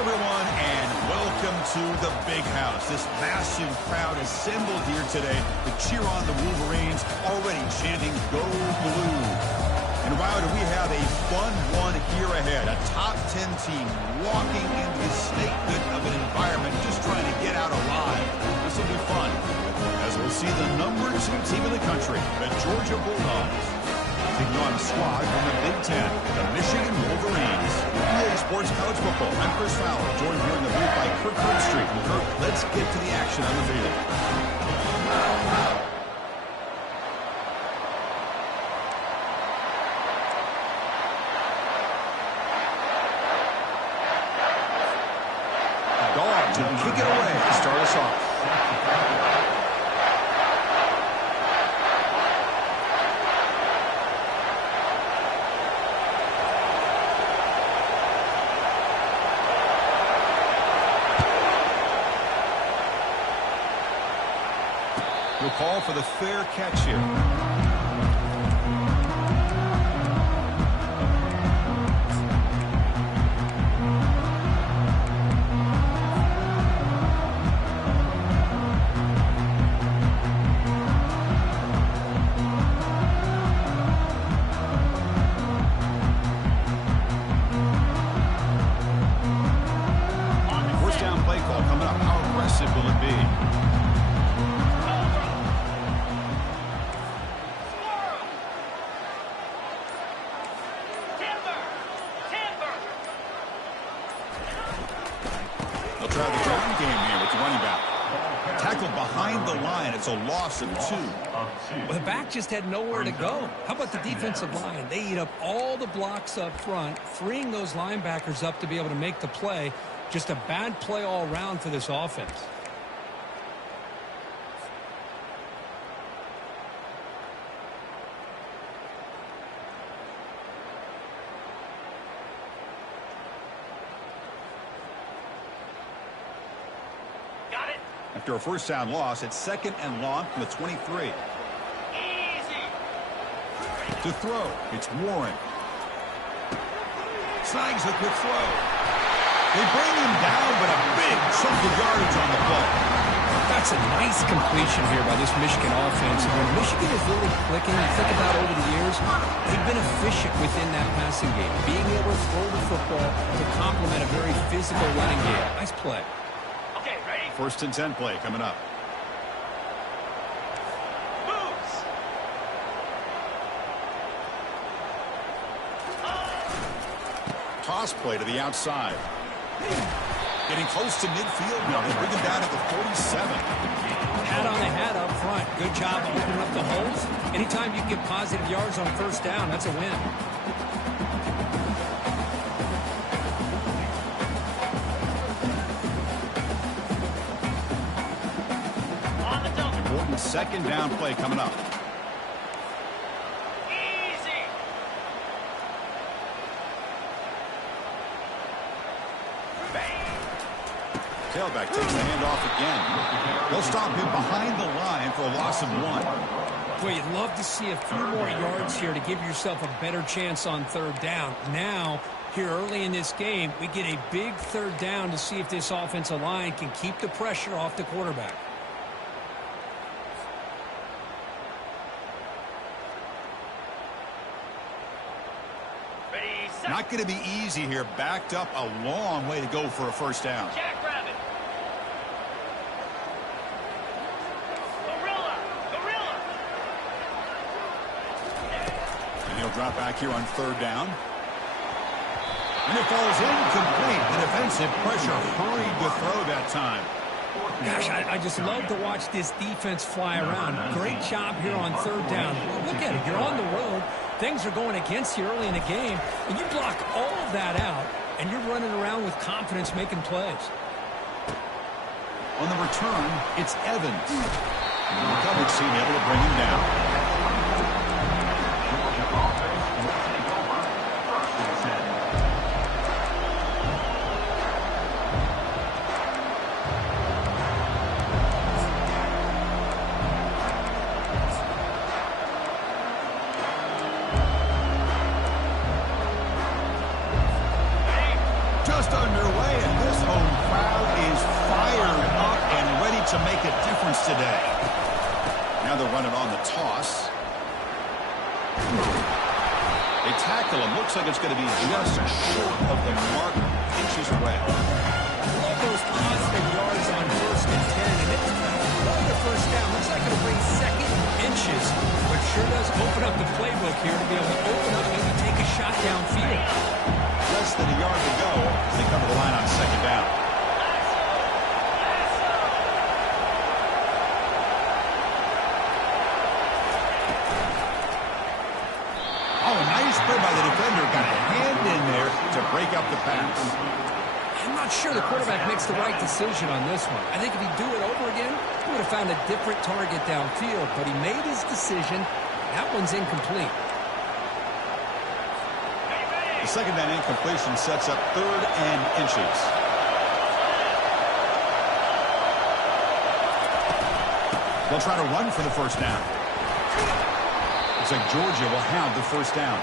everyone, and welcome to the Big House. This massive crowd assembled here today to cheer on the Wolverines, already chanting "Go Blue." And wow, do we have a fun one here ahead. A top 10 team walking into the statement of an environment, just trying to get out alive. This will be fun, as we'll see the #2 team in the country, the Georgia Bulldogs, taking on a squad from the Big Ten, the Michigan Wolverines. EA Sports College Football. I'm Chris Fowler, joined here in the booth by Kirk Herbstreit. Kirk, let's get to the action on the field. Dogs will kick it away to start us off. We'll call for the fair catch here. First down play call coming up. How aggressive will it be? Try the ground game here with the running back. Tackled behind the line. It's a loss of 2. Well, the back just had nowhere to go. How about the defensive line? They eat up all the blocks up front, freeing those linebackers up to be able to make the play. Just a bad play all around for this offense. After a first down loss, it's 2nd and long from the 23. Easy. To throw, it's Warren. Snags a quick throw. They bring him down, but a big chunk of yardage on the play. That's a nice completion here by this Michigan offense. When Michigan is really clicking, you think about over the years, they've been efficient within that passing game, being able to throw the football to complement a very physical running game. Nice play. 1st and 10 play coming up. Moves. Toss play to the outside. Getting close to midfield now. They bring him down at the 47. Hat on the hat up front. Good job opening up the holes. Anytime you get positive yards on 1st down, that's a win. 2nd down play coming up. Easy. Tailback takes the handoff again. They'll stop him behind the line for a loss of 1. Boy, you'd love to see a few more yards here to give yourself a better chance on 3rd down. Now, here early in this game, we get a big 3rd down to see if this offensive line can keep the pressure off the quarterback. Not going to be easy here. Backed up a long way to go for a 1st down. Jackrabbit. Gorilla. And he'll drop back here on 3rd down. And it falls incomplete. The defensive pressure hurried the throw that time. Gosh, I just love to watch this defense fly around. Great job here on 3rd down. Look at it. You're on the road. Things are going against you early in the game, and you block all of that out, and you're running around with confidence making plays. On the return, it's Evans. And the coverage team able to bring him down. Just underway, and this difference today. Now they'll run it on the toss. They tackle him. Looks like it's going to be just short of the mark, inches away. Love those positive yards on 1st and 10. And it's another first down. Looks like it'll bring second inches, but sure does open up the playbook here to be able to open up and maybe take a shot downfield. Less than a yard to go. They cover the line on 2nd down. Oh, nice play by the defender. Got a hand in there to break up the pass. I'm not sure the quarterback makes the right decision on this one. I think if he'd do it over again, he would have found a different target downfield, but he made his decision. That one's incomplete. The 2nd down incompletion sets up 3rd and inches. They'll try to run for the first down. Looks like Georgia will have the first down.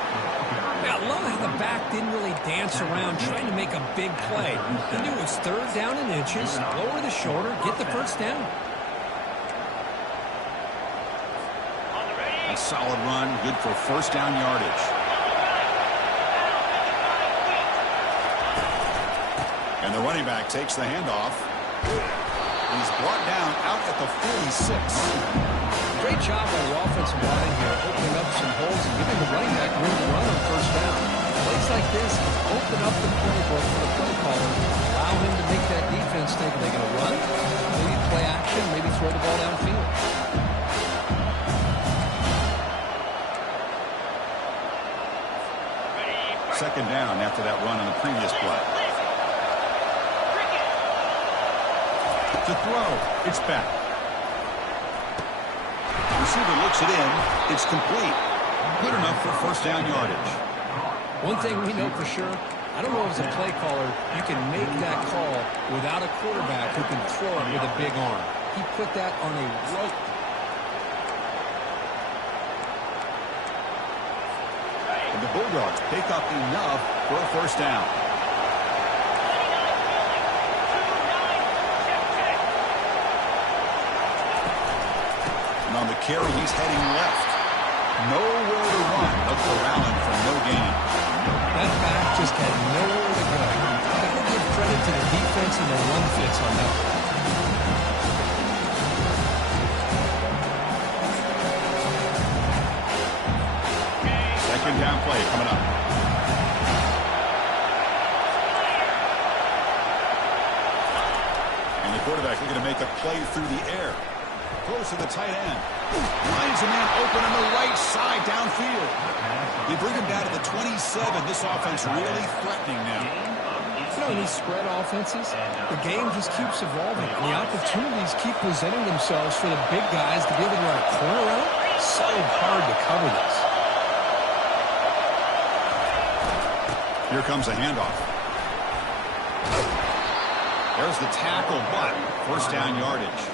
Now, I love how the back didn't really dance around trying to make a big play. He knew it was 3rd down and inches, lower the shoulder, get the first down. A solid run, good for first down yardage. And the running back takes the handoff. He's brought down out at the 46. Great job by the offensive line here, opening up some holes and giving the running back room to run on first down. Plays like this open up the playbook for the play caller, allow him to make that defense think, are they going to run? Maybe play action, maybe throw the ball downfield. Second down after that run on the previous play. To throw, it's back. Receiver looks it in. It's complete. Good enough for first down yardage. One thing we know for sure, I don't know if as a play caller you can make that call without a quarterback who can throw it with a big arm. He put that on a rope. And the Bulldogs pick up enough for a first down. On the carry, he's heading left. Nowhere to run. Up for Allen for no gain. That back just had nowhere to go. I will give credit to the defense and their run fits on that. Second down play coming up. And the quarterback looking to make a play through the air. Close to the tight end. Finds a man open on the right side downfield. They bring him down to the 27. This offense really threatening now. You know, in these spread offenses, the game just keeps evolving. And the opportunities keep presenting themselves for the big guys to be able to run a corner out. So hard to cover this. Here comes a handoff. There's the tackle, but first down yardage.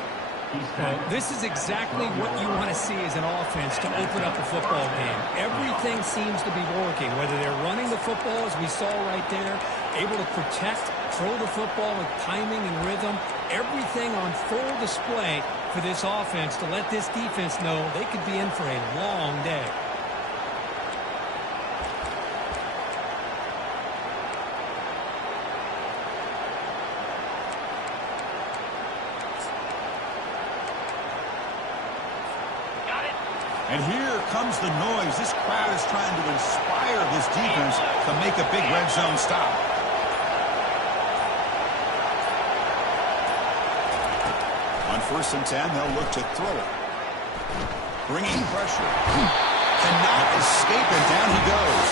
Well, this is exactly what you want to see as an offense to open up a football game. Everything seems to be working, whether they're running the football, as we saw right there, able to protect, throw the football with timing and rhythm, everything on full display for this offense to let this defense know they could be in for a long day. And here comes the noise. This crowd is trying to inspire this defense to make a big red zone stop. On 1st and 10, they'll look to throw it. Bringing pressure. Cannot escape it. Down he goes.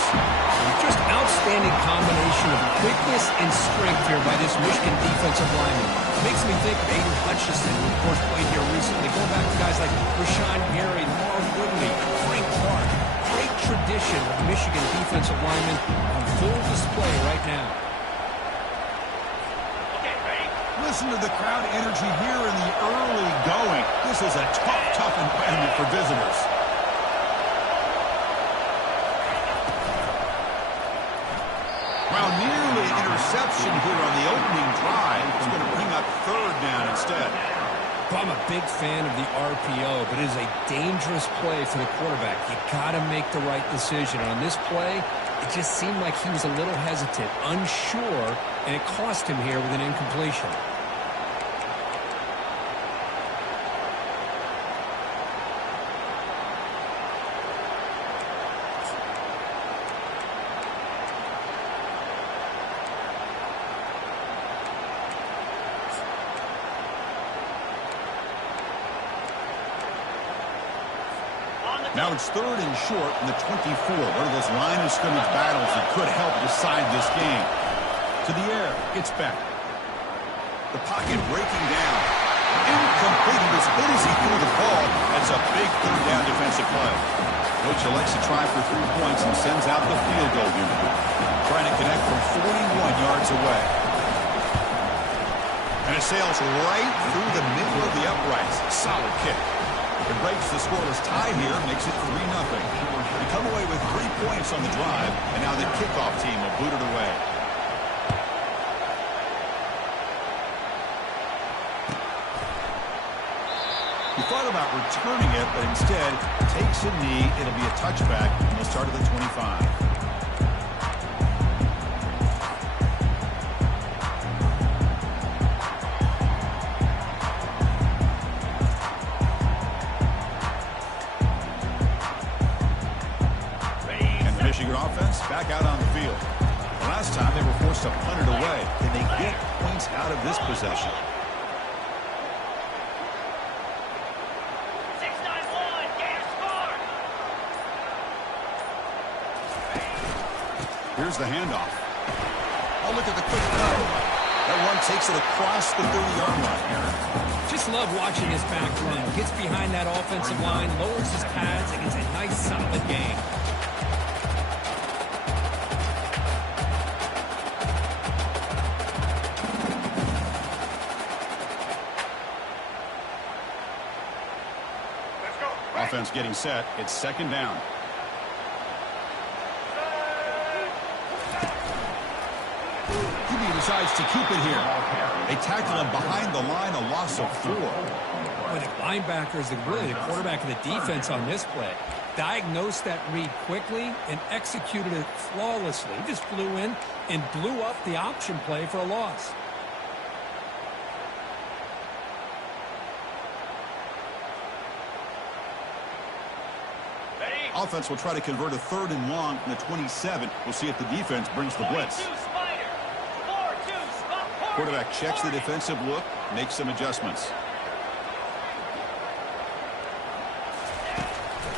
Just outstanding combination of quickness and strength here by this Michigan defensive lineman. Makes me think of Aiden Hutchinson, who of course played here recently. Going back to guys like Rashawn Gary, Marv Woodley, Frank Clark. Great tradition of Michigan defensive linemen on full display right now. Okay, ready? Listen to the crowd energy here in the early going. This is a tough environment for visitors. Well, nearly an interception here on the opening drive. It's going to bring up 3rd down instead. Well, I'm a big fan of the RPO, but it is a dangerous play for the quarterback. You got to make the right decision. On this play, it just seemed like he was a little hesitant, unsure, and it cost him here with an incompletion. Now it's 3rd and short in the 24. One of those line of scrimmage battles that could help decide this game. To the air, it's back. The pocket breaking down. Incomplete. He was hit as he threw the ball. That's a big 3rd down defensive play. Coach elects to try for 3 points and sends out the field goal unit. Trying to connect from 41 yards away. And it sails right through the middle of the uprights. Solid kick. It breaks the scoreless tie here, makes it 3-0. They come away with 3 points on the drive, and now the kickoff team will boot it away. He thought about returning it, but instead takes a knee. It'll be a touchback, and they'll start at the 25. Back out on the field. The last time they were forced to punt it away. Can they get points out of this possession? 6-9-1, Gators score. Here's the handoff. Oh, look at the quick throw. That one takes it across the 30-yard line. Just love watching his back run. Gets behind that offensive line, lowers his pads, and gets a nice, solid gain. Offense getting set. It's 2nd down. QB decides to keep it here. They tackle him behind the line, a loss of 4. Well, the linebacker is really the quarterback of the defense on this play. Diagnosed that read quickly and executed it flawlessly. He just flew in and blew up the option play for a loss. Offense will try to convert a 3rd and long from the 27. We'll see if the defense brings the blitz. Quarterback checks the defensive look, makes some adjustments.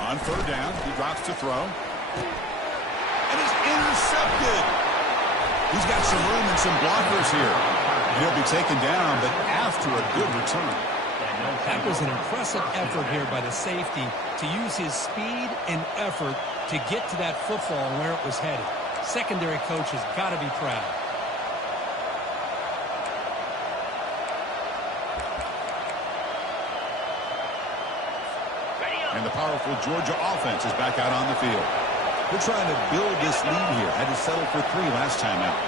On 3rd down, he drops to throw. And he's intercepted. He's got some room and some blockers here. He'll be taken down, but after a good return. That was an impressive effort here by the safety to use his speed and effort to get to that football and where it was headed. Secondary coach has got to be proud. And the powerful Georgia offense is back out on the field. They're trying to build this lead here. Had to settle for 3 last time out.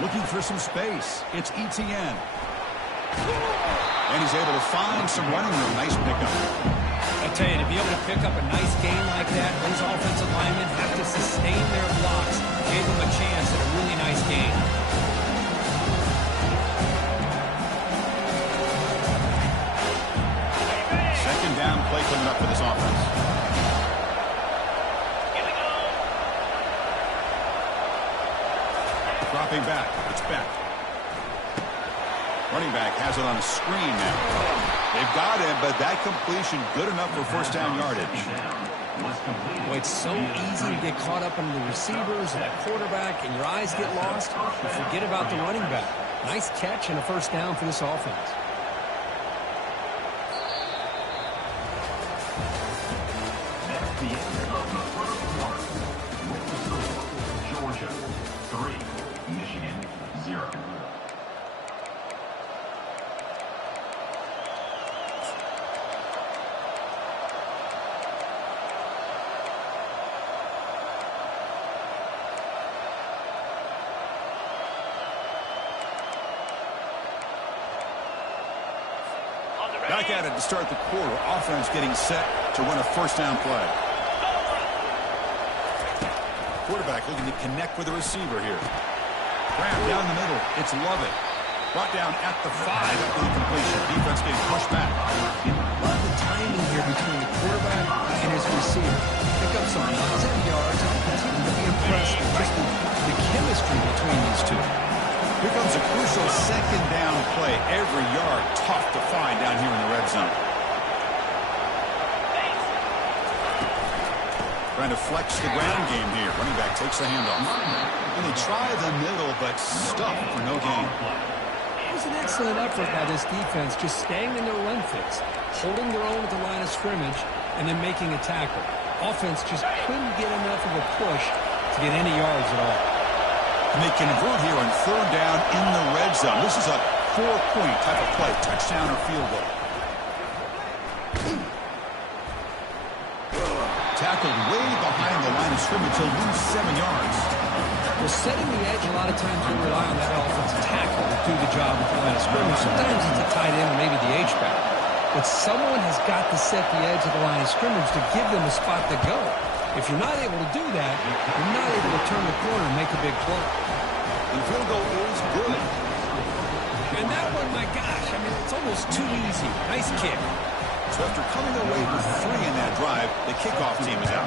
Looking for some space. It's ETN. And he's able to find some running room. Nice pickup. I tell you, to be able to pick up a nice gain like that, those offensive linemen have to sustain their blocks. Gave them a chance at a really nice gain. Second down play coming up for this offense. Dropping back. It's back. Running back has it on a screen now. They've got him, but that completion good enough for 1st down yardage. Boy, it's so easy to get caught up in the receivers and the quarterback, and your eyes get lost. You forget about the running back. Nice catch and a 1st down for this offense. Georgia 3, Michigan 0. Back at it to start the quarter. Offense getting set to run a first down play. Quarterback looking to connect with the receiver here. Grab down the middle. It's Lovett. Brought down at the 5 after the completion. Defense getting pushed back. Love the timing here between the quarterback and his receiver. Pick up some positive yards and continue to be impressed with just the chemistry between these two. Here comes a crucial second down play. Every yard tough to find down here in the red zone. Trying to flex the ground game here. Running back takes the handoff. And they try the middle, but stuffed for no gain. It was an excellent effort by this defense, just staying in their run fits, holding their own at the line of scrimmage, and then making a tackle. Offense just couldn't get enough of a push to get any yards at all. And they convert here on third down in the red zone. This is a 4-point type of play, touchdown or field goal. Tackled way behind the line of scrimmage. He'll lose 7 yards. Well, setting the edge, a lot of times we rely on that offensive tackle to do the job at the line of scrimmage. Sometimes it's a tight end or maybe the H-back. But someone has got to set the edge of the line of scrimmage to give them a spot to go. If you're not able to do that, you're not able to turn the corner and make a big play. The field goal is good. And that one, my gosh, I mean, it's almost too easy. Nice kick. So after coming away with 3 in that drive, the kickoff team is out.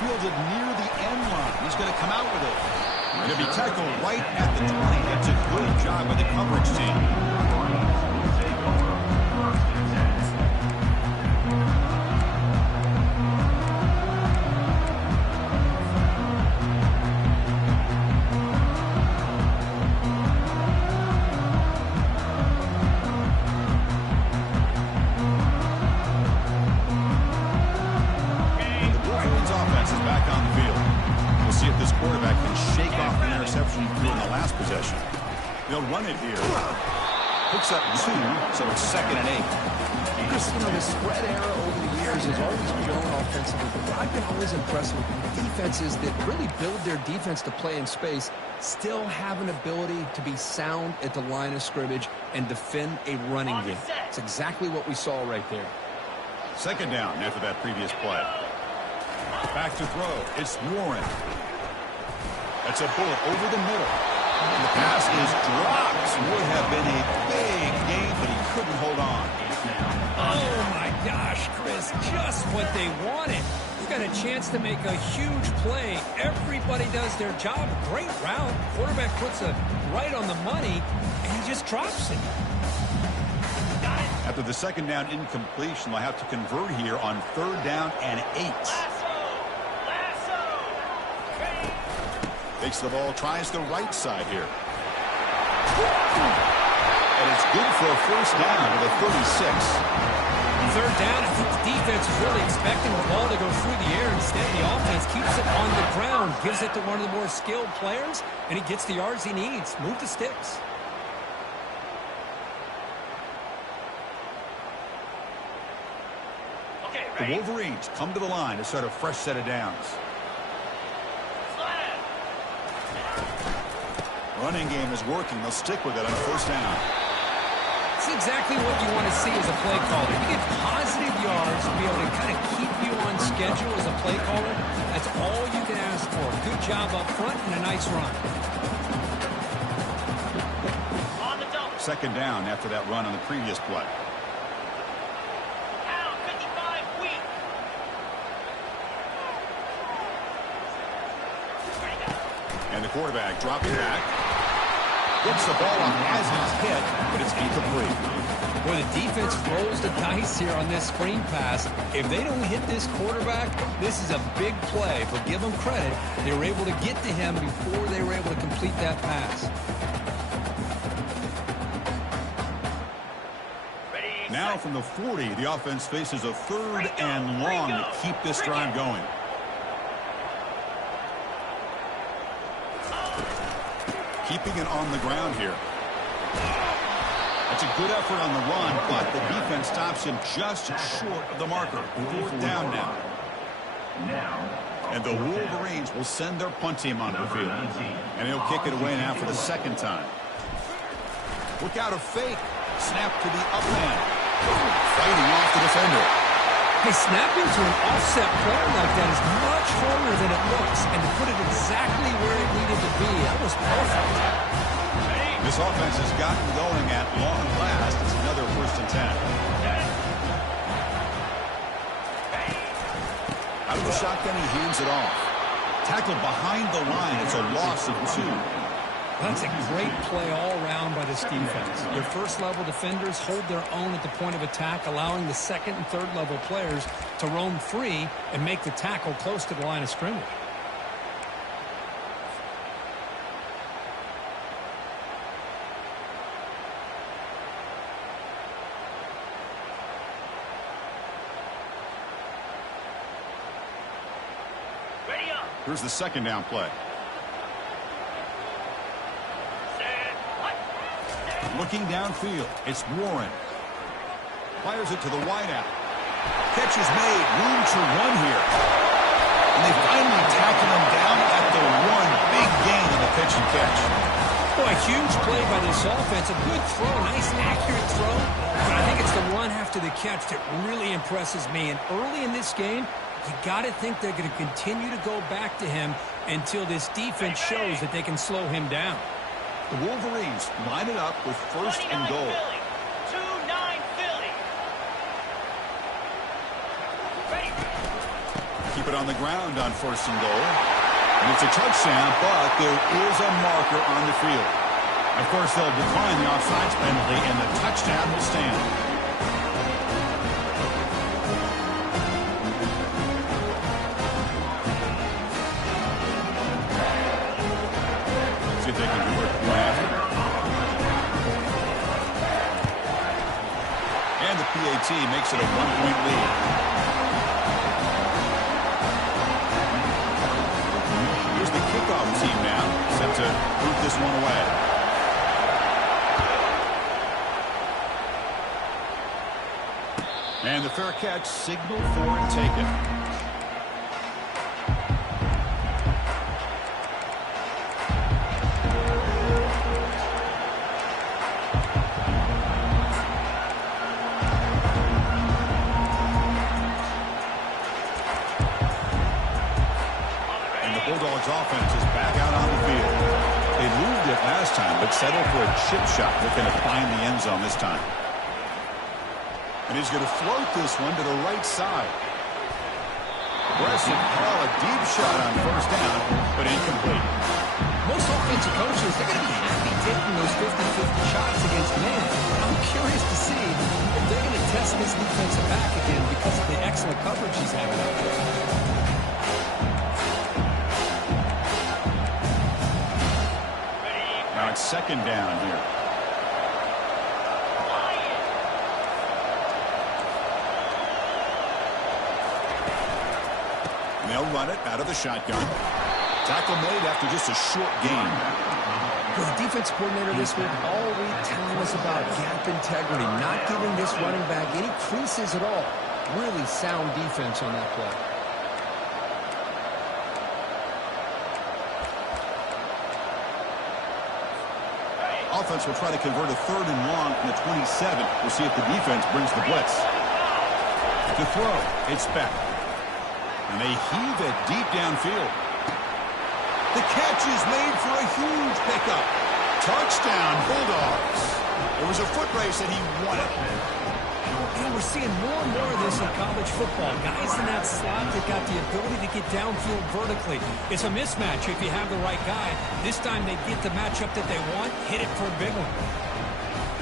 Fielded near the end line. He's going to come out with it. Going to be tackled right at the 20. That's a good job by the coverage team. They'll run it here. Picks up 2, so it's 2nd and 8. Chris, you know, the spread era over the years has always grown offensively, but I've been always impressed with defenses that really build their defense to play in space, still have an ability to be sound at the line of scrimmage and defend a running game. It's exactly what we saw right there. 2nd down after that previous play. Back to throw. It's Warren. That's a bullet over the middle. And the pass is dropped. Would have been a big game, but he couldn't hold on. Oh, my gosh, Chris, just what they wanted. You've got a chance to make a huge play. Everybody does their job. Great route. Quarterback puts it right on the money, and he just drops it. After the 2nd down incompletion, they'll have to convert here on 3rd down and 8. Takes the ball, tries the right side here. And it's good for a first down to the 36. 3rd down, I think the defense is really expecting the ball to go through the air. Instead, the offense keeps it on the ground, gives it to one of the more skilled players, and he gets the yards he needs. Move the sticks. Okay, The ready? Wolverines come to the line to start a fresh set of downs. Running game is working. They'll stick with it on 1st down. It's exactly what you want to see as a play caller. You get positive yards to be able to kind of keep you on schedule as a play caller. That's all you can ask for. Good job up front and a nice run. On the double. 2nd down after that run on the previous play. Down 55 weak. And the quarterback dropping back. Gets the ball off as it's hit, but it's incomplete. Boy, the defense rolls the dice here on this screen pass. If they don't hit this quarterback, this is a big play. But give them credit. They were able to get to him before they were able to complete that pass. Now from the 40, the offense faces a 3rd and long to keep this drive going. Keeping it on the ground here. That's a good effort on the run, but the defense stops him just short of the marker. 4th down now. Now, And the Wolverines will send their punt team onto the field. And he'll kick it away now for the second time. Look out, a fake. Snap to the up man. Fighting off the defender. Hey, snapping to an offset player like that is much harder than it looks. And to put it exactly where it needed to be, that was perfect. This offense has gotten going at long last. It's another 1st and 10. Out of the shotgun, he hands it off. Tackled behind the line. It's a loss of 2. That's a great play all around by this defense. Their first-level defenders hold their own at the point of attack, allowing the second and third-level players to roam free and make the tackle close to the line of scrimmage. Here's the second down play. Looking downfield, it's Warren. Fires it to the wideout. Catch is made, room to run here. And they finally tackle him down at the 1. Big gain on the pitch and catch. Boy, a huge play by this offense. A good throw, nice accurate throw. But I think it's the run after the catch that really impresses me. And early in this game, you got to think they're going to continue to go back to him until this defense shows that they can slow him down. The Wolverines line it up with 1st and goal. 2-9 Philly. Ready. Keep it on the ground on 1st and goal. And it's a touchdown, but there is a marker on the field. Of course, they'll decline the offsides penalty, and the touchdown will stand. See if they can do it. And the PAT makes it a 1-point lead. Here's the kickoff team now, set to boot this one away. And the fair catch signaled for and taken. Bulldogs offense is back out on the field. They moved it last time, but settled for a chip shot. Looking to find the end zone this time. And he's going to float this one to the right side. Aggressive call, a deep shot on 1st down, but incomplete. Most offensive coaches, they're going to be happy taking those 50-50 shots against man. I'm curious to see if they're going to test this defensive back again because of the excellent coverage he's having out there. Now it's 2nd down here. And they'll run it out of the shotgun. Tackle made after just a short gain. The defense coordinator this week all week telling us about gap integrity, not giving this running back any creases at all. Really sound defense on that play. Offense will try to convert a 3rd and long from the 27. We'll see if the defense brings the blitz. To throw, it's Beck. And they heave it deep downfield. The catch is made for a huge pickup. Touchdown, Bulldogs. It was a foot race and he won it. And we're seeing more and more of this in college football. Guys in that slot that got the ability to get downfield vertically. It's a mismatch if you have the right guy. This time they get the matchup that they want, hit it for a big one.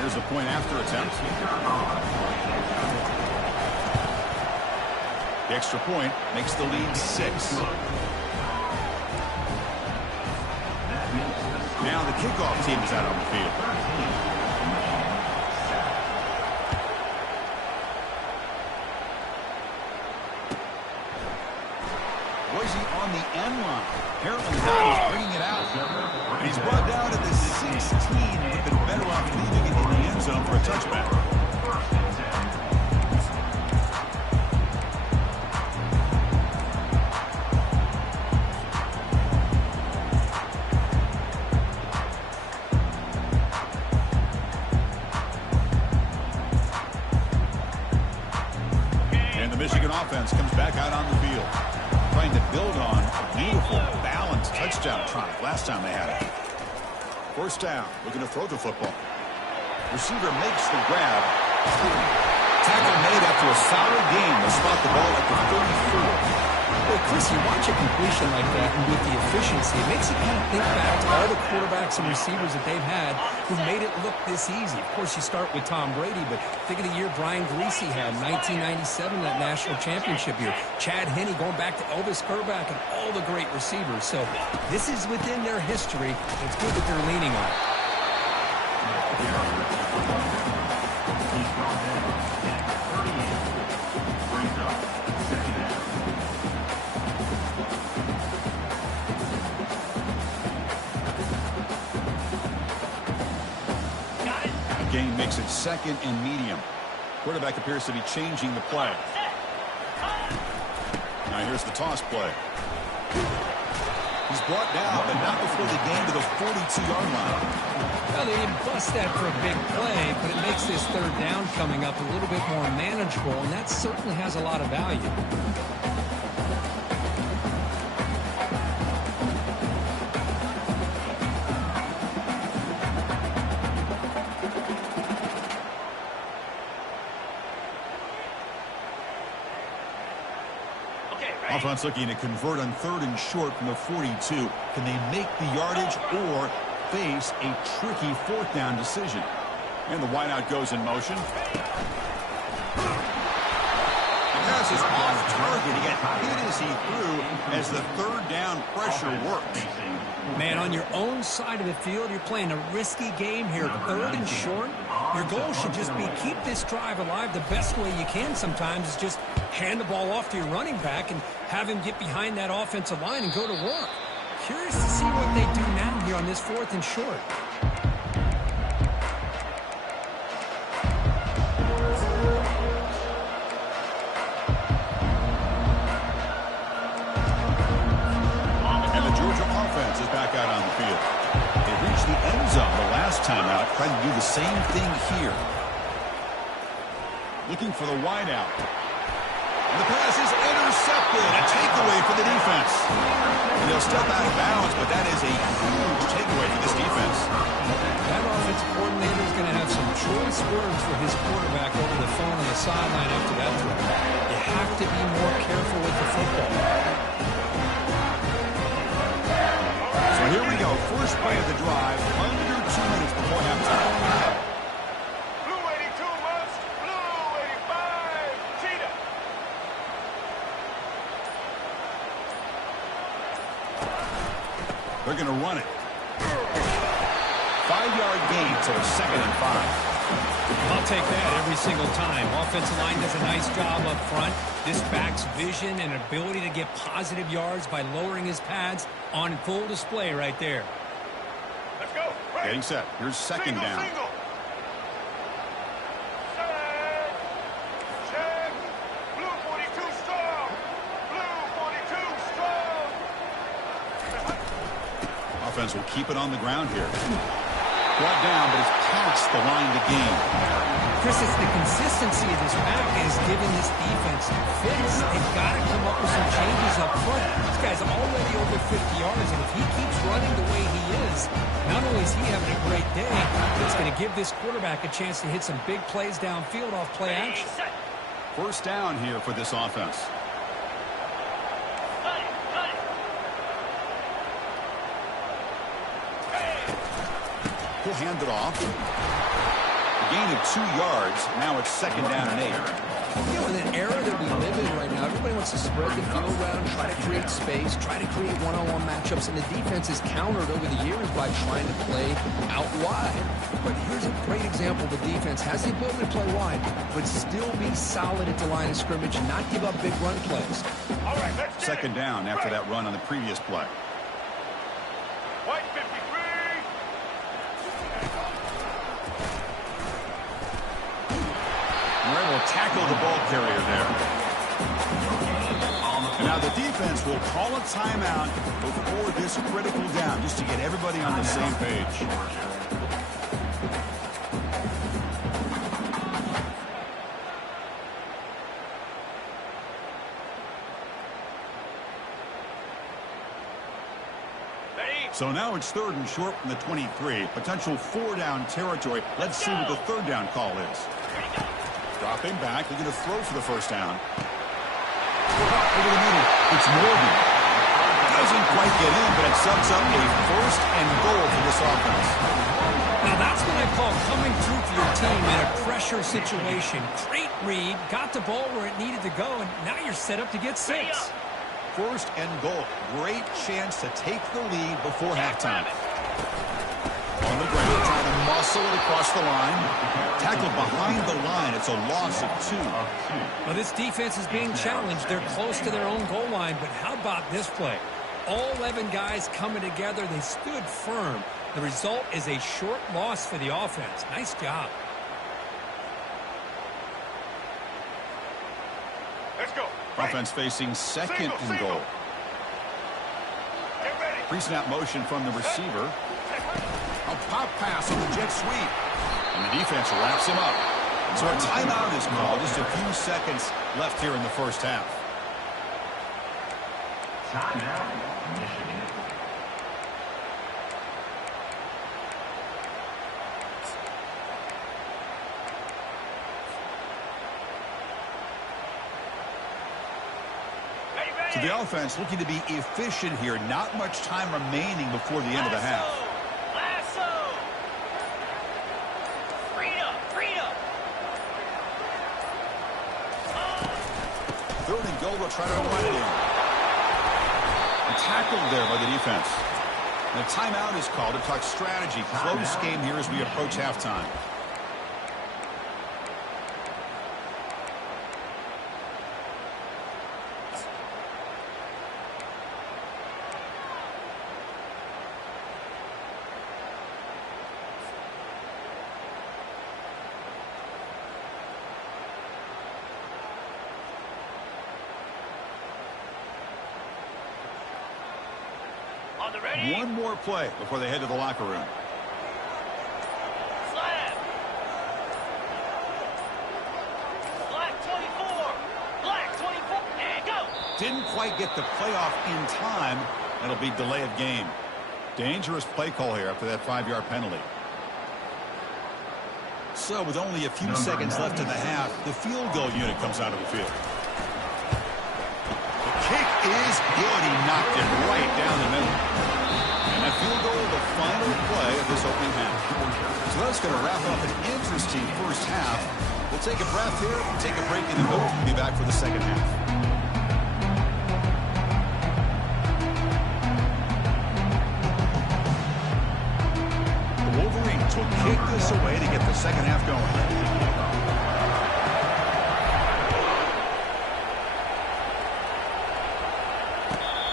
Here's a point after attempt. The extra point makes the lead 6. Now the kickoff team is out on the field. Boise on the end line. Apparently now he's bringing it out. And he's brought down to the 16. Would have been better off leaving it in the end zone for a touchback. offense comes back out on the field, trying to build on a beautiful, balanced touchdown triumph last time they had it. First down, looking to throw the football. Receiver makes the grab. Tackle made after a solid game. They'll spot the ball at the 34. Well, Chris, you watch a completion like that, and with the efficiency, it makes you kind of think back to all the quarterbacks and receivers that they've had who made it look this easy. Of course, you start with Tom Brady, but think of the year Brian Griese had, 1997, that national championship year. Chad Henne going back to Elvis Grbac and all the great receivers. So this is within their history. It's good that they're leaning on it. He's brought down at 38. Brings up second down. Gain makes it second and medium. Quarterback appears to be changing the play. Now here's the toss play. He's brought down, but not before the gain to the 42-yard line. Well, they didn't bust that for a big play, but it makes this third down coming up a little bit more manageable, and that certainly has a lot of value. Offense looking to convert on third and short from the 42. Can they make the yardage or face a tricky fourth down decision? And the wideout goes in motion. The pass is off target. He got hit as he threw as the third down pressure works. Man, on your own side of the field, you're playing a risky game here. Third and short. Your goal should just be keep this drive alive. The best way you can sometimes is just hand the ball off to your running back and have him get behind that offensive line and go to work. Curious to see what they do now here on this fourth and short. And the Georgia offense is back out on the field. They reached the end zone the last time out, trying to do the same thing here. Looking for the wideout. And the pass is intercepted. A takeaway for the defense. And they'll step out of bounds, but that is a huge takeaway for this defense. That offensive coordinator is going to have some choice words for his quarterback over the phone on the sideline after that throw. You have to be more careful with the football. So here we go. First play of the drive. Under 2 minutes before halftime. Blue 82 must. Blue 85. Cheetah. They're going to run it. 5-yard gain, so it's 2nd and 5. I'll take that every single time. Offensive line does a nice job up front. This back's vision and ability to get positive yards by lowering his pads on full display right there. Let's go. Right. Getting set. Here's second down. Single. Set. Check. Blue 42 strong. Blue 42 strong. Offense will keep it on the ground here. Brought down, but it's past the line to gain. Chris, it's the consistency of this back is giving this defense fits. They've got to come up with some changes up front. This guy's already over 50 yards, and if he keeps running the way he is, not only is he having a great day, but it's going to give this quarterback a chance to hit some big plays downfield off play action. First down here for this offense. He'll hand it off. A gain of 2 yards. Now it's 2nd down and 8. You know, in an era that we live in right now, everybody wants to spread the field around, try to create space, try to create one-on-one matchups, and the defense is countered over the years by trying to play out wide. But here's a great example. The defense has the ability to play wide, but still be solid at the line of scrimmage and not give up big run plays. All right, let's get 2nd down after that run on the previous play. White 53. We're able to tackle the ball carrier there. And now the defense will call a timeout before this critical down, just to get everybody on the same page. So now it's 3rd and short from the 23. Potential 4-down territory. Let's see what the 3rd down call is. Dropping back, looking to throw for the 1st down. Over the middle, it's Morgan. Doesn't quite get in, but it sets up a 1st and goal for this offense. Now that's what I call coming through for your team in a pressure situation. Great read, got the ball where it needed to go, and now you're set up to get 6. 1st and goal. Great chance to take the lead before halftime. On the ground, trying to muscle it across the line. Tackled behind the line. It's a loss of 2. Well, this defense is being challenged. They're close to their own goal line, but how about this play? All 11 guys coming together. They stood firm. The result is a short loss for the offense. Nice job. Let's go. Offense facing 2nd and goal. Get ready. Pre-snap motion from the receiver. A pop pass on the jet sweep. And the defense wraps him up. So a timeout is called. Just a few seconds left here in the 1st half. Timeout, Michigan. So the offense looking to be efficient here. Not much time remaining before the end of the half. Lasso. Freedom. 3rd and goal. They'll try to run it in. And tackled there by the defense. And a timeout is called to talk strategy. Close game here as we approach halftime. On the ready. One more play before they head to the locker room. Slab. Black 24. Black 24. And go. Didn't quite get the playoff in time. That'll be delay of game. Dangerous play call here after that 5-yard penalty. So with only a few seconds left in the half, the field goal unit comes out of the field. The kick is good. He knocked it right down the middle. And that field goal, the final play of this opening half. So that's going to wrap up an interesting 1st half. We'll take a breath here, take a break in the middle, and be back for the 2nd half. Wolverines will kick this away to get the 2nd half going.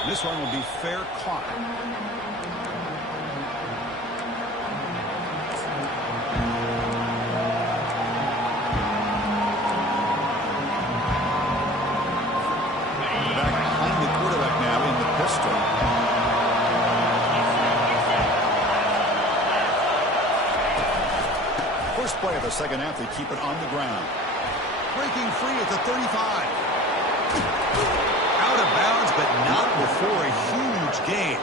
This one will be fair caught. Back behind the quarterback now in the pistol. First play of the 2nd half, they keep it on the ground. Breaking free at the 35. Out of bounds, but not before a huge gain.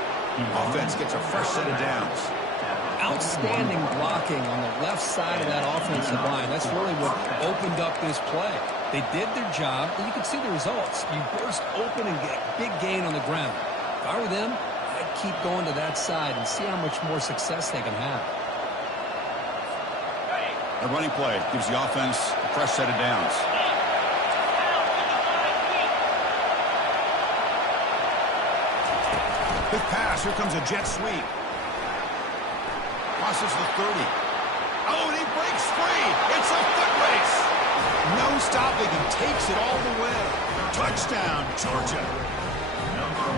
Offense gets a fresh set of downs. Outstanding blocking on the left side of that offensive line. That's really what opened up this play. They did their job, and you can see the results. You burst open and get a big gain on the ground. If I were them, I'd keep going to that side and see how much more success they can have. A running play gives the offense a fresh set of downs. Big pass. Here comes a jet sweep. Crosses the 30. Oh, and he breaks free. It's a foot race. No stopping. He takes it all the way. Touchdown, Georgia.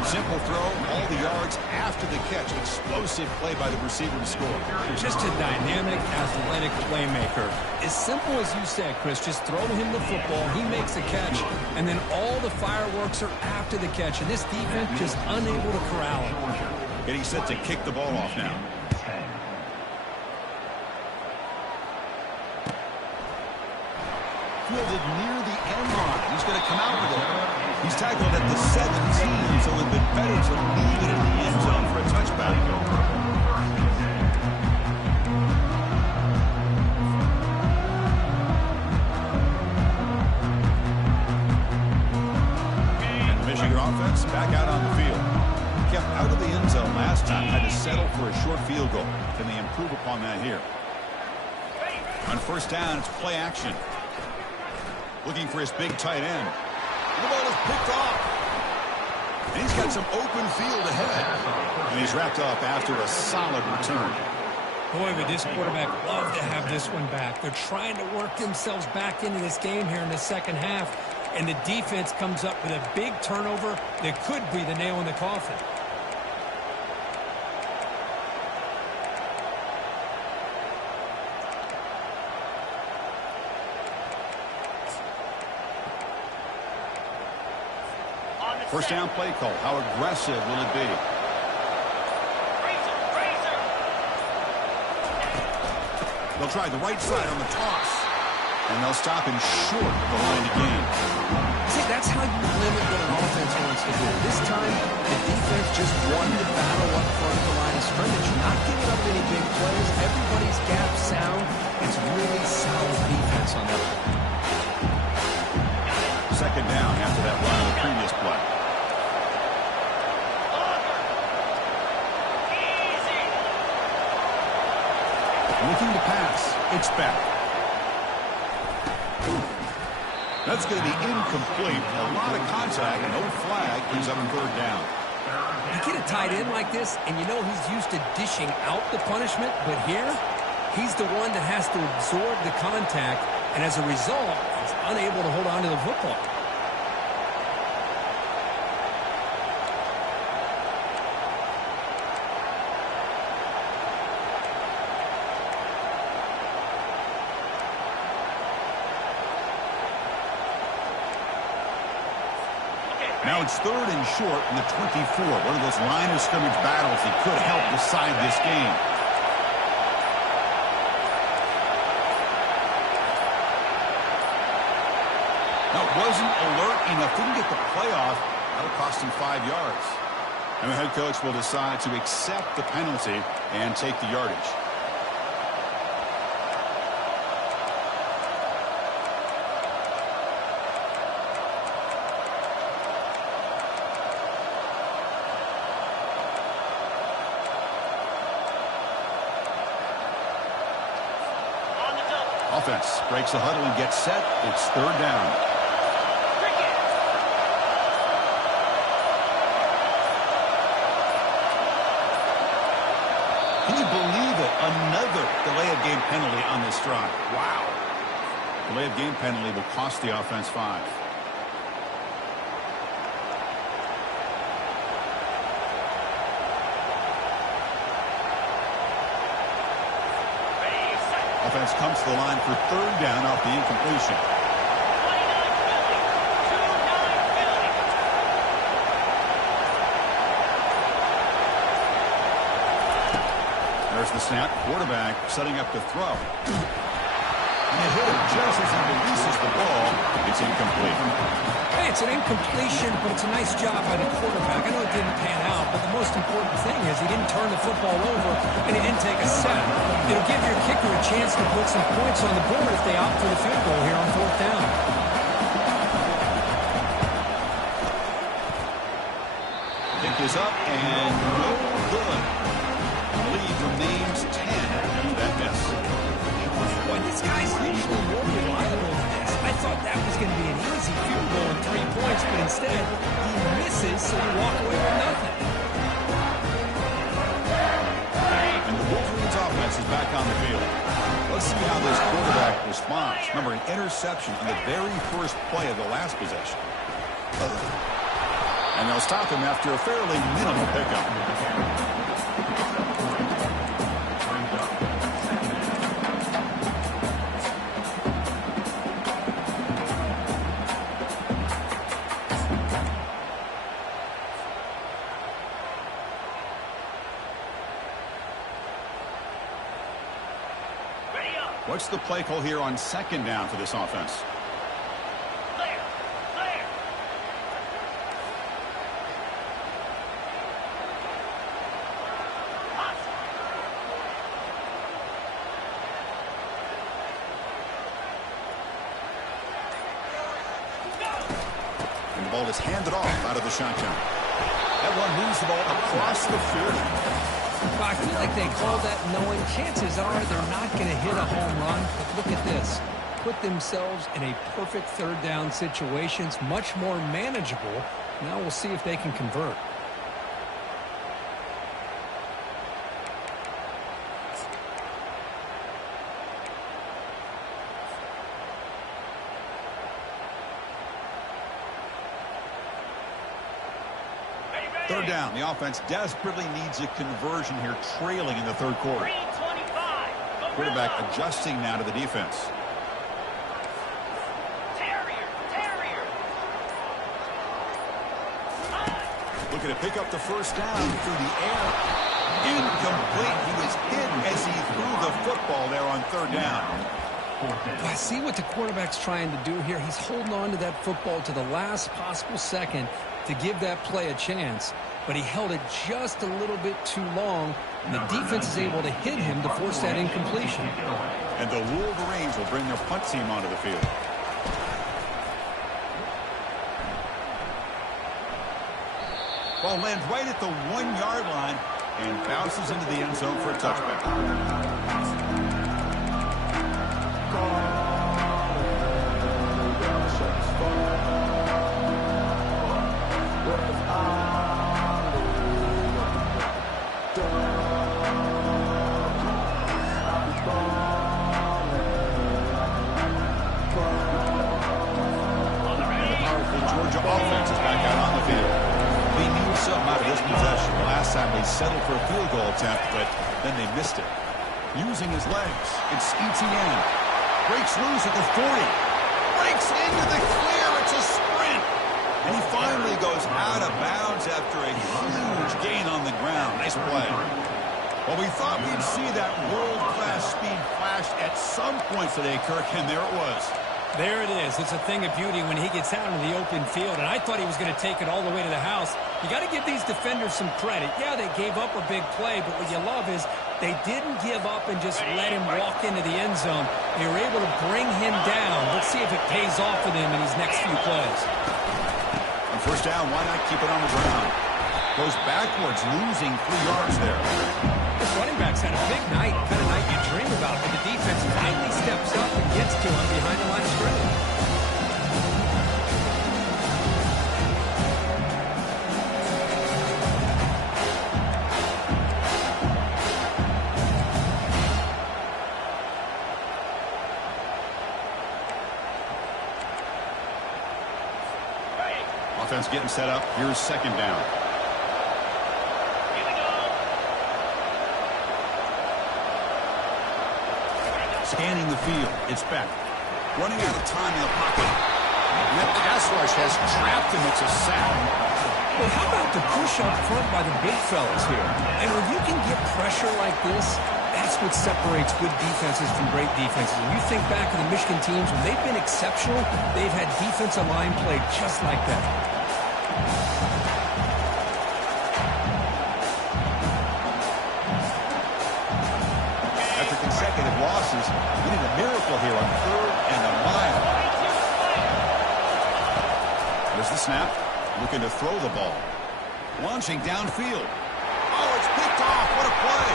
Simple throw, all the yards after the catch. Explosive play by the receiver to score. Just a dynamic, athletic playmaker. As simple as you said, Chris, just throw him the football, he makes a catch, and then all the fireworks are after the catch, and this defense just unable to corral him. Getting set to kick the ball off now. Fielded near the end line. He's going to come out with it. He's tackled at the 17, so it would have been better to leave it in the end zone for a touchback. And the Michigan offense back out on the field. Kept out of the end zone last time, had to settle for a short field goal. Can they improve upon that here? On first down, it's play action. Looking for his big tight end. The ball is picked off. And he's got some open field ahead. And he's wrapped up after a solid return. Boy, would this quarterback love to have this one back. They're trying to work themselves back into this game here in the second half. And the defense comes up with a big turnover that could be the nail in the coffin. First down play call. How aggressive will it be? They'll try the right side on the toss. And they'll stop him short of the line of gain. See, that's how you limit what an offense wants to do. This time, the defense just won the battle up front of the line of scrimmage. Not giving up any big plays. Everybody's gap sound. It's really solid defense on that one. Second down after that run on the previous play. Looking to pass. It's back. That's going to be incomplete. A lot of contact. No flag. Brings up third down. You get a tight end like this, and you know he's used to dishing out the punishment, but here, he's the one that has to absorb the contact, and as a result, he's unable to hold on to the football. Now it's third and short in the 24. One of those line of scrimmage battles that could help decide this game. Now it wasn't alert enough. Didn't get the playoff. That'll cost him 5 yards. And the head coach will decide to accept the penalty and take the yardage. Offense breaks the huddle and gets set. It's third down. Can you believe it? Another delay of game penalty on this drive. Wow. Delay of game penalty will cost the offense 5. Offense comes to the line for third down off the incompletion. There's the snap. Quarterback setting up to throw. And they hit him just as he releases the ball. It's incomplete. Hey, it's an incompletion, but it's a nice job by the quarterback. I know it didn't pan out, but the most important thing is he didn't turn the football over and he didn't take a sack. It'll give your kicker a chance to put some points on the board if they opt for the field goal here on fourth down. Kick is up and no good. The lead remains 10 after that miss. Boy, this guy's usually more reliable than this. I thought that was going to be an easy field goal and 3 points, but instead he misses, so you walk away with nothing. And the Wolverines offense is back on the field. Let's see how this quarterback responds. Remember, an interception on the very first play of the last possession. And they'll stop him after a fairly minimal pickup. What's the play call here on second down for this offense? Clear. Clear. Ball is handed off out of the shotgun. That one moves the ball across the 40. Well, I feel like they call that knowing chances are they're not going to hit a home run. But look at this. Put themselves in a perfect third down situation. It's much more manageable. Now we'll see if they can convert. Third down. The offense desperately needs a conversion here, trailing in the third quarter. 325. Quarterback adjusting now to the defense. Terrier. Looking to pick up the first down through the air. Incomplete. He was hit as he threw the football there on third down. I see what the quarterback's trying to do here. He's holding on to that football to the last possible second to give that play a chance, but he held it just a little bit too long, and the defense is able to hit him to force that incompletion. And the Wolverines will bring their punt team onto the field. Ball lands right at the 1-yard line and bounces into the end zone for a touchback. Georgia offense is back out on the field. They need something out of this possession. Last time they settled for a field goal attempt, but then they missed it. Using his legs, it's Etienne. Breaks loose at the 40. Breaks into the clear. It's a sprint. And he finally goes out of bounds after a huge gain on the ground. Nice play. Well, we thought we'd see that world-class speed flash at some point today, Kirk, and there it was. There it is. It's a thing of beauty when he gets out into the open field, and I thought he was going to take it all the way to the house. You got to give these defenders some credit. Yeah, they gave up a big play, but what you love is they didn't give up and just let him walk into the end zone. They were able to bring him down. Let's see if it pays off for them in these next few plays. On first down, why not keep it on the ground? Goes backwards, losing 3 yards there. This running back's had a big night, kind of night you dream about, but the defense finally steps up and gets to him behind the line of scrimmage. Offense getting set up. Here's second down. Scanning the field. It's Beck. Running out of time in the pocket. And that pass rush has trapped him. It's a sack. Well, how about the push up front by the big fellas here? And when you can get pressure like this, that's what separates good defenses from great defenses. When you think back to the Michigan teams, when they've been exceptional, they've had defensive line play just like that. After consecutive losses, we need a miracle here on third and a mile. There's the snap. Looking to throw the ball. Launching downfield. Oh, it's picked off. What a play.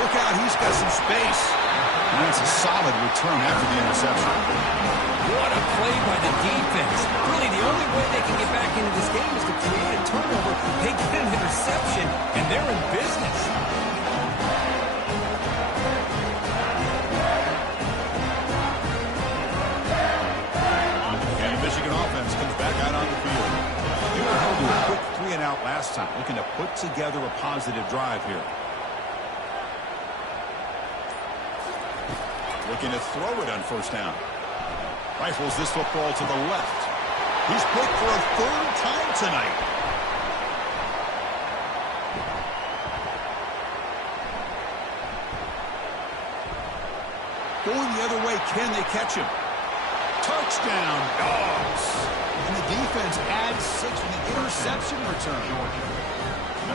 Look out. He's got some space. And that's a solid return after the interception. What a play by the defense. Really, the only way they can get back into this game is to create a turnover. They get an interception, and they're in business. And the Michigan offense comes back out on the field. They were held to a quick 3-and-out last time, looking to put together a positive drive here. Looking to throw it on first down. Rifles this football to the left. He's picked for a third time tonight. Going the other way, can they catch him? Touchdown, Dogs. And the defense adds 6 with the interception return.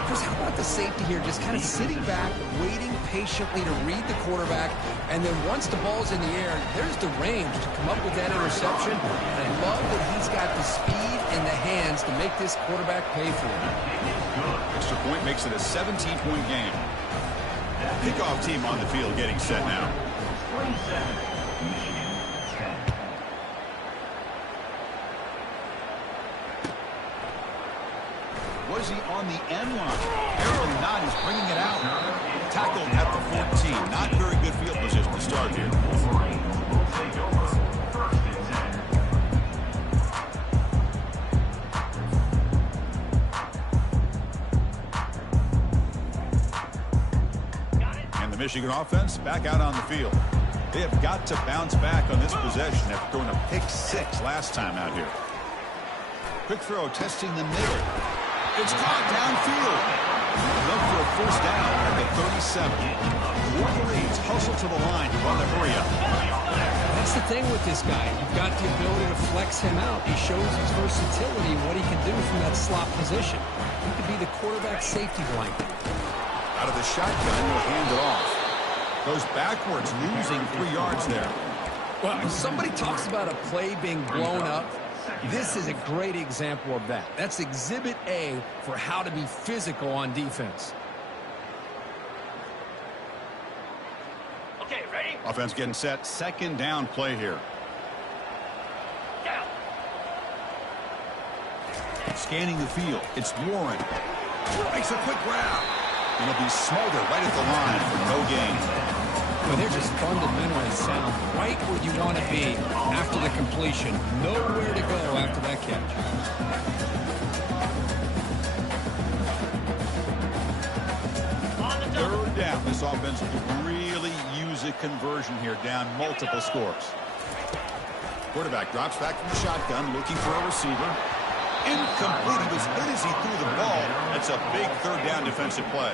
Because how about the safety here, just kind of sitting back, waiting patiently to read the quarterback, and then once the ball's in the air, there's the range to come up with that interception. And I love that he's got the speed and the hands to make this quarterback pay for it. Extra point makes it a 17-point game. Kickoff team on the field getting set now. Was he on the end line? Apparently not. He's bringing it out. Tackled at the 14. Not very good field position to start here. And the Michigan offense back out on the field. They have got to bounce back on this possession after throwing a pick 6 last time out here. Quick throw testing the middle. It's caught downfield. Enough for a first down at the 37. Wolverines hustle to the line to run the hurry up. That's the thing with this guy. You've got the ability to flex him out. He shows his versatility and what he can do from that slot position. He could be the quarterback safety blanket. Out of the shotgun, will hand it off. Goes backwards, losing 3 yards there. Well, if somebody talks about a play being blown up, this is a great example of that. That's exhibit A for how to be physical on defense. Okay, ready? Offense getting set. Second down play here. Down. Scanning the field. It's Warren. Makes a quick grab. And he'll be smothered right at the line for no gain. But they're just fundamentally sound, right where you want to be after the completion. Nowhere to go after that catch. Third down. This offense could really use a conversion here, down multiple scores. Quarterback drops back from the shotgun, looking for a receiver. Incomplete. He was hit as he threw the ball. That's a big third down defensive play.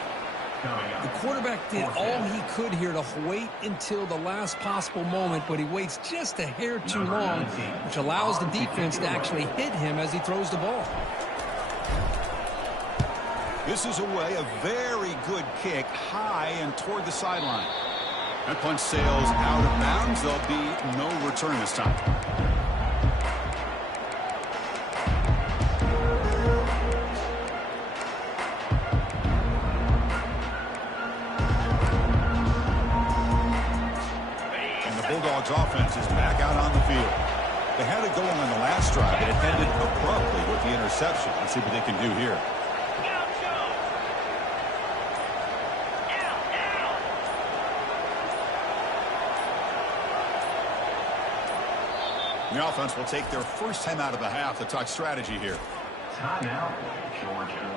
The quarterback did all he could here to wait until the last possible moment, but he waits just a hair too long, which allows the defense to actually hit him as he throws the ball. This is away, a very good kick, high and toward the sideline. That punch sails out of bounds. There'll be no return this time. Bulldogs offense is back out on the field. They had it going on the last drive, but it ended abruptly with the interception. Let's see what they can do here. Down, Joe. Down. The offense will take their first time out of the half to talk strategy here. Timeout, Georgia.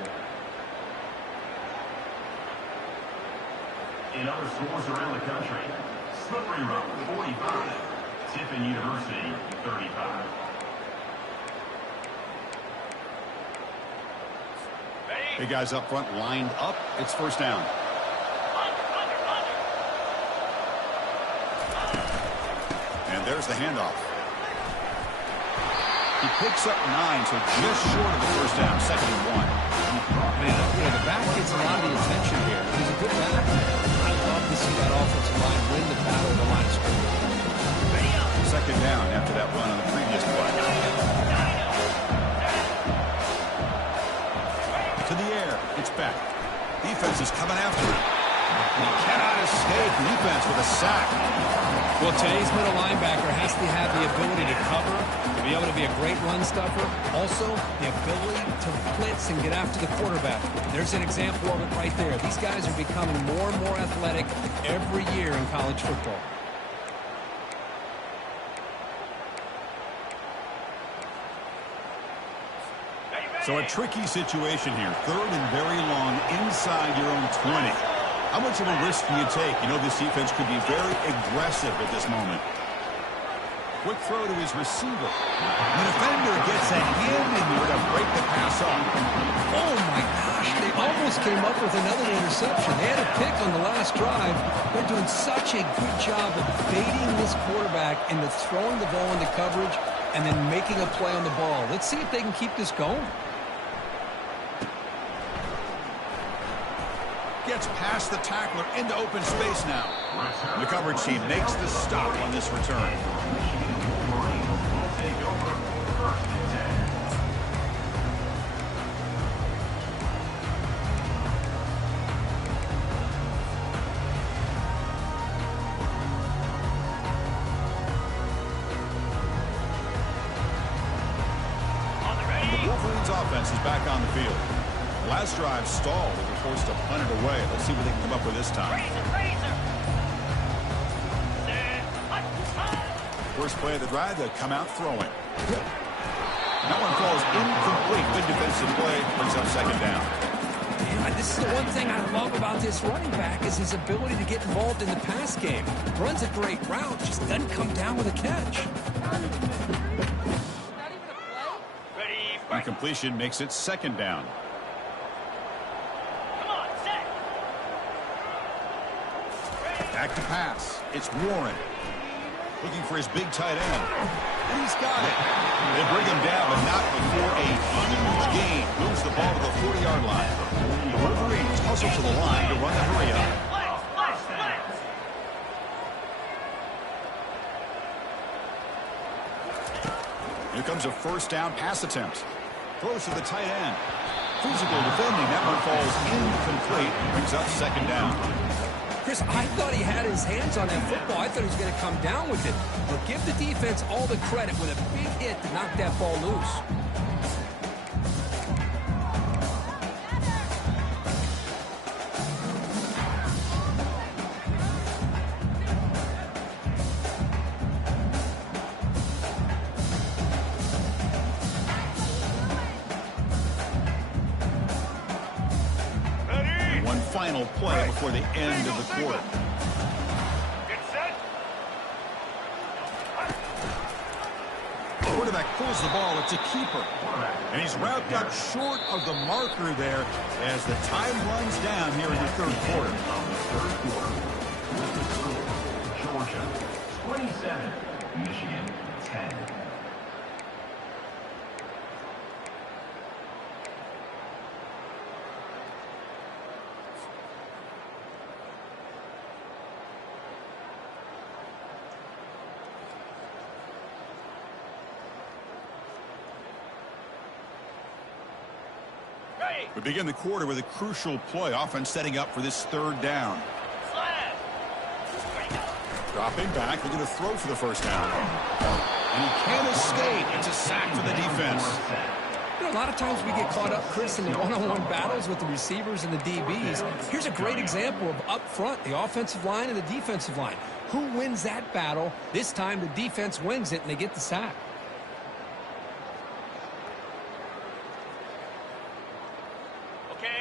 In other schools around the country, Slippery Road, 45. Tiffin University, 35. Big guys up front lined up. It's first down. And there's the handoff. He picks up 9, so just short of the first down. Second and 1. Man, the back gets a lot of the attention here. He's a good back. I love to see that offensive line win the battle of the line of scrimmage. Second down after that run on the previous play. To the air. It's back. Defense is coming after him. He cannot escape. Defense with a sack. Well, today's middle linebacker has to have the ability to cover, to be able to be a great run stuffer. Also, the ability to blitz and get after the quarterback. There's an example of it right there. These guys are becoming more and more athletic every year in college football. So a tricky situation here. Third and very long inside your own 20. How much of a risk do you take? You know this defense could be very aggressive at this moment. Quick throw to his receiver. The defender gets a hand in there to break the pass up. Oh, my gosh. They almost came up with another interception. They had a pick on the last drive. They're doing such a good job of baiting this quarterback into throwing the ball into coverage and then making a play on the ball. Let's see if they can keep this going. Gets past the tackler into open space now. The coverage team makes the stop on this return. The Wolverines offense is back on the field. Last drive stalled. They were forced to punt it away. Let's see what they can come up with this time. First play of the drive, they come out throwing. That one falls incomplete. Good defensive play. Brings up second down. Yeah, this is the one thing I love about this running back is his ability to get involved in the pass game. Runs a great route, just doesn't come down with a catch. Incompletion makes it second down. Back to pass. It's Warren. Looking for his big tight end. And he's got it. They bring him down, but not before a huge gain. Moves the ball to the 40-yard line. The Wolverines hustle to the line to run the hurry up. Here comes a first down pass attempt. Throws to the tight end. Physical defending. That one falls incomplete. Brings up second down. Chris, I thought he had his hands on that football. I thought he was going to come down with it. But give the defense all the credit with a big hit to knock that ball loose. Final play before the end of the quarter. Quarterback pulls the ball. It's a keeper. And he's wrapped up short of the marker there as the time runs down here in the third quarter. Georgia, 27. Michigan, 10. We begin the quarter with a crucial play. Offense setting up for this third down. Dropping back. They're going to throw for the first down. And he can't escape. It's a sack for the defense. You know, a lot of times we get caught up, Chris, in the one-on-one battles with the receivers and the DBs. Here's a great example of up front, the offensive line and the defensive line. Who wins that battle? This time the defense wins it and they get the sack.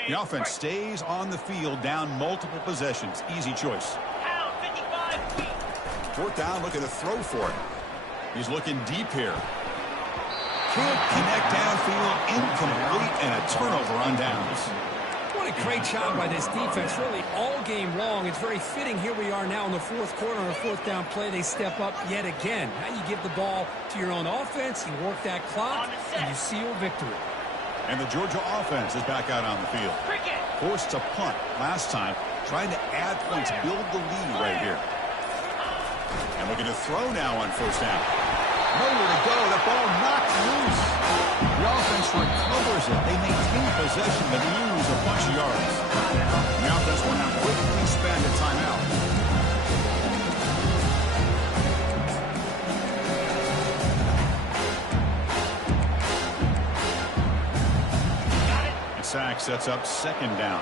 The offense stays on the field, down multiple possessions. Easy choice. Fourth down, looking to throw for it. He's looking deep here. Can't connect downfield, incomplete, and a turnover on downs. What a great job by this defense, really all game long. It's very fitting. Here we are now in the fourth quarter on a fourth down play. They step up yet again. Now you give the ball to your own offense, you work that clock, and you seal victory. And the Georgia offense is back out on the field. Forced to punt last time, trying to add points, build the lead right here. And looking to throw now on first down. Nowhere to go. The ball knocked loose. The offense recovers it. They maintain possession but lose a bunch of yards. The offense will now quickly spend a timeout. Sack sets up second down.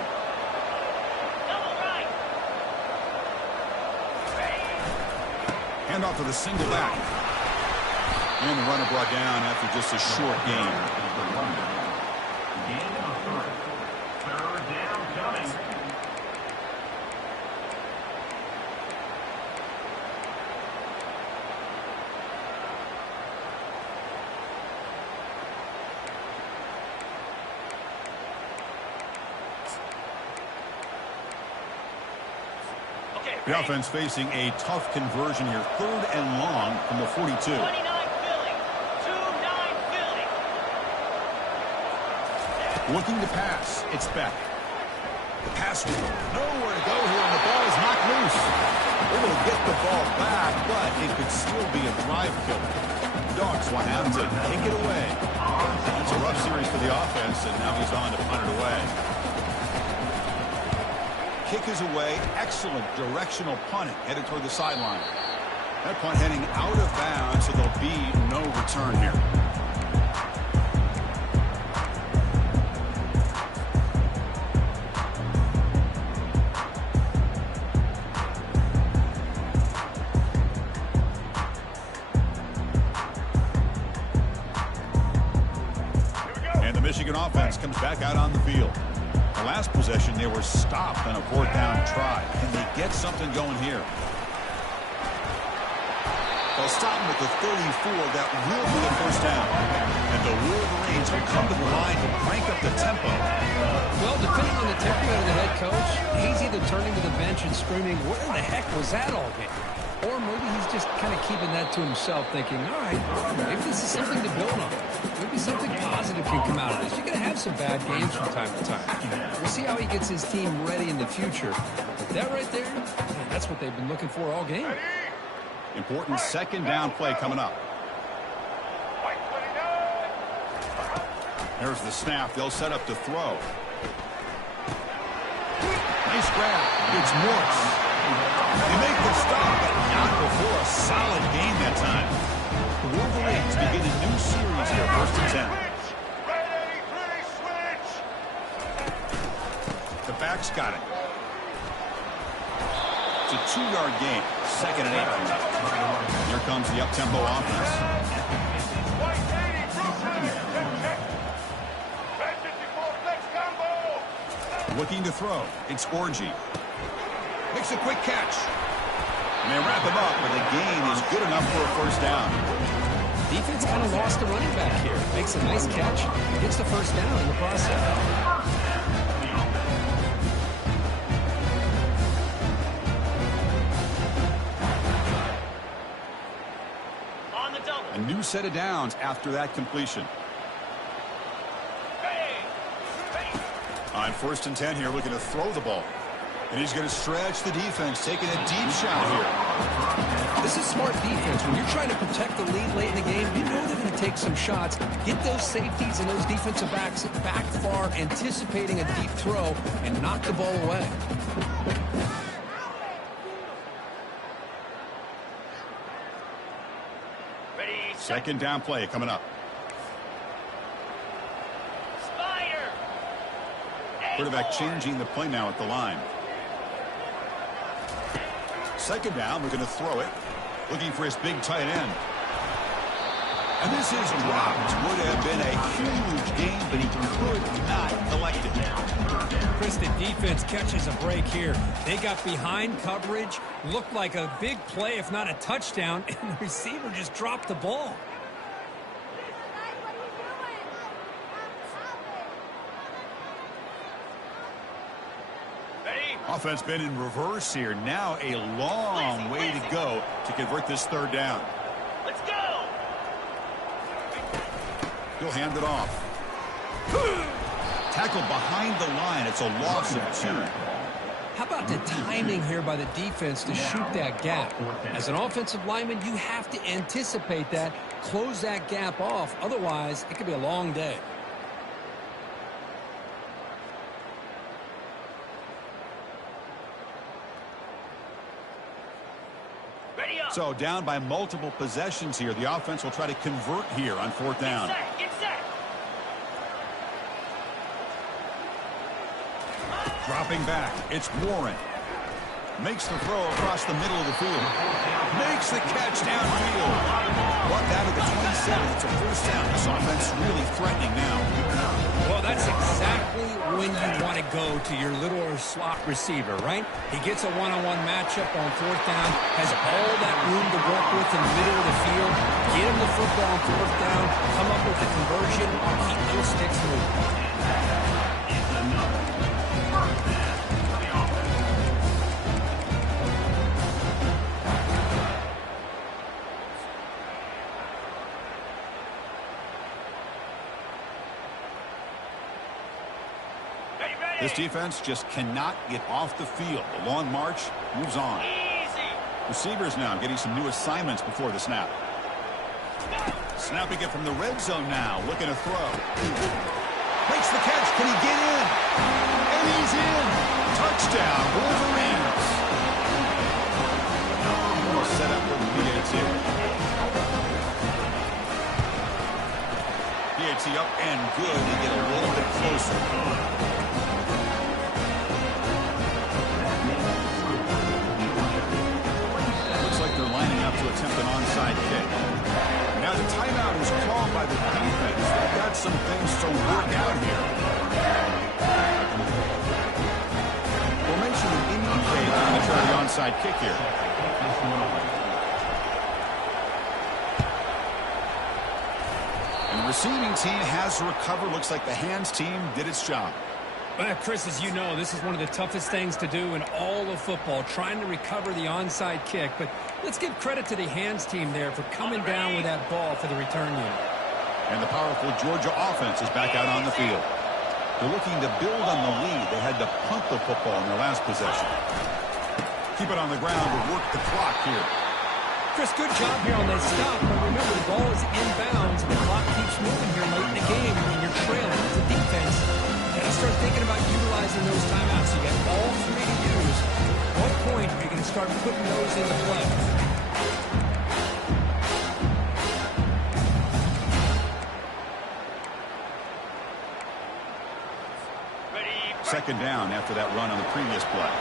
Hand off to the single back. And the runner brought down after just a short gain. Gain of 3. Third down coming. The offense facing a tough conversion here. Third and long from the 42. 29 Philly. 2-9 Philly. Looking to pass. It's Beck. The pass nowhere to go here, and the ball is knocked loose. Able to get the ball back, but it could still be a drive killer. Dogs will have to take it away. It's a rough series for the offense, and now he's on to punt it away. Kick is away. Excellent directional punting headed toward the sideline. That punt heading out of bounds, so there'll be no return here. And the Michigan offense comes back out on the field. The last possession, they were stopped on a fourth down try. Can they get something going here? They'll stop him at the 34. That will be the first down. And the Wolverines will come to the line to crank up the tempo. Well, depending on the temperament of the head coach, he's either turning to the bench and screaming, where the heck was that all game? Or maybe he's just kind of keeping that to himself, thinking, all right, maybe this is something to build on. Maybe something positive can come out of this. You're going to have some bad games from time to time. We'll see how he gets his team ready in the future. But that right there, man, that's what they've been looking for all game. Important second down play coming up. There's the snap. They'll set up to throw. Nice grab. It's Morris. They make the stop, but not before a solid game that time. The Wolverines begin a new series here, 1st and 10. The back's got it. It's a 2-yard gain. 2nd and 8. Here comes the up-tempo offense. Looking to throw. It's Orgy. Makes a quick catch. And they wrap him up, but the gain is good enough for a first down. Defense kind of lost the running back here. Makes a nice catch. Gets the first down in the process. A new set of downs after that completion. On 1st and 10 here, looking to throw the ball. And he's going to stretch the defense, taking a deep shot here. This is smart defense. When you're trying to protect the lead late in the game, you know they're going to take some shots. Get those safeties and those defensive backs back far, anticipating a deep throw, and knock the ball away. Second down play coming up. Quarterback changing the play now at the line. Second down, we're going to throw it. Looking for his big tight end. And this is dropped. Would have been a huge gain, but he could not collect it. Chris, the defense catches a break here. They got behind coverage, looked like a big play, if not a touchdown, and the receiver just dropped the ball. Offense been in reverse here. Now a long way to go to convert this third down. Let's go. He'll hand it off. Tackled behind the line. It's a loss of 2. How about the timing here by the defense to shoot that gap? As an offensive lineman, you have to anticipate that, close that gap off. Otherwise, it could be a long day. So down by multiple possessions here. The offense will try to convert here on 4th down. Get set. Dropping back. It's Warren. Makes the throw across the middle of the field. Makes the catch downfield. Brought down to the 27. It's a first down. This offense really threatening now. Well, that's exactly when you want to go to your little slot receiver, right? He gets a one-on-one matchup on 4th down, has all that room to work with in the middle of the field. Get him the football on 4th down, come up with the conversion, keep those sticks moving. Ready, ready. This defense just cannot get off the field. The long march moves on. Receivers now getting some new assignments before the snap. Snapping it from the red zone now. Looking to throw. Makes the catch. Can he get in? And he's in. Touchdown, Wolverines. Almost set up for the PAT. PAT up and good. They get a little bit closer. To attempt an onside kick. Now the timeout is called by the defense. They've got some things to work out here. Formation would indicate they're going to try the onside kick here. And the receiving team has to recover. Looks like the hands team did its job. Well, Chris, as you know, this is one of the toughest things to do in all of football, trying to recover the onside kick. But let's give credit to the hands team there for coming down with that ball for the return unit. And the powerful Georgia offense is back out on the field. They're looking to build on the lead. They had to punt the football in their last possession. Keep it on the ground to work the clock here. Chris, good job here on that stop. But remember, the ball is inbounds. The clock keeps moving here late in the game when you're trailing. It's a defense. You got to start thinking about utilizing those timeouts. You got all three to use. At what point are you going to start putting those into play? Second down after that run on the previous play.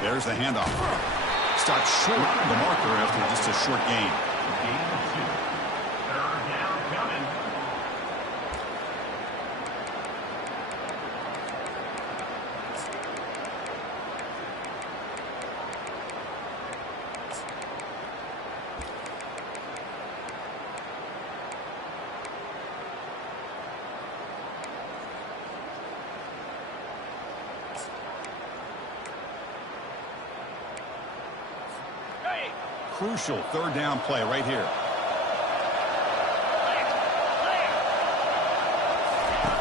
There's the handoff. Stopped short of the marker after just a short gain. Third down coming. Crucial third down play right here.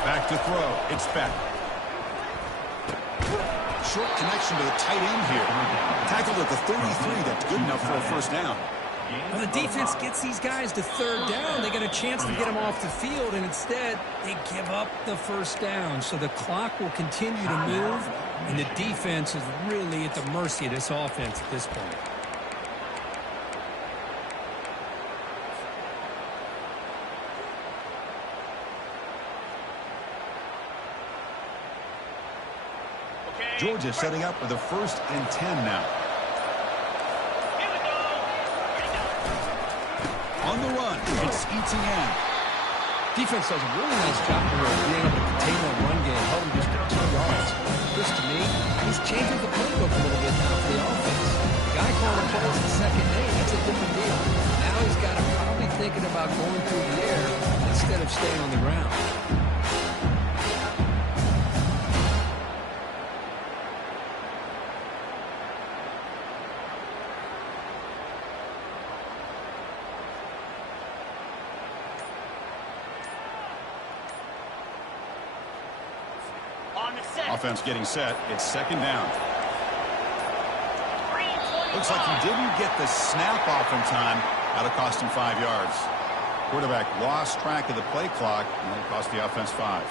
Back to throw. It's back. Short connection to the tight end here. Tackled at the 33. That's good enough for a first down. Well, the defense gets these guys to third down. They get a chance to get them off the field, and instead they give up the first down. So the clock will continue to move, and the defense is really at the mercy of this offense at this point. Georgia setting up for the 1st and 10 now. On the run, it's Etienne. Defense does a really nice job here of being able to contain that run game, held him just for 2 yards. This, to me, he's changing the playbook a little bit now for the offense. The guy calling plays the second day, that's a different deal. Now he's got him probably thinking about going through the air instead of staying on the ground. Offense getting set. It's second down. Looks like he didn't get the snap off in time. That'll cost him 5 yards. Quarterback lost track of the play clock, and that'll cost the offense 5.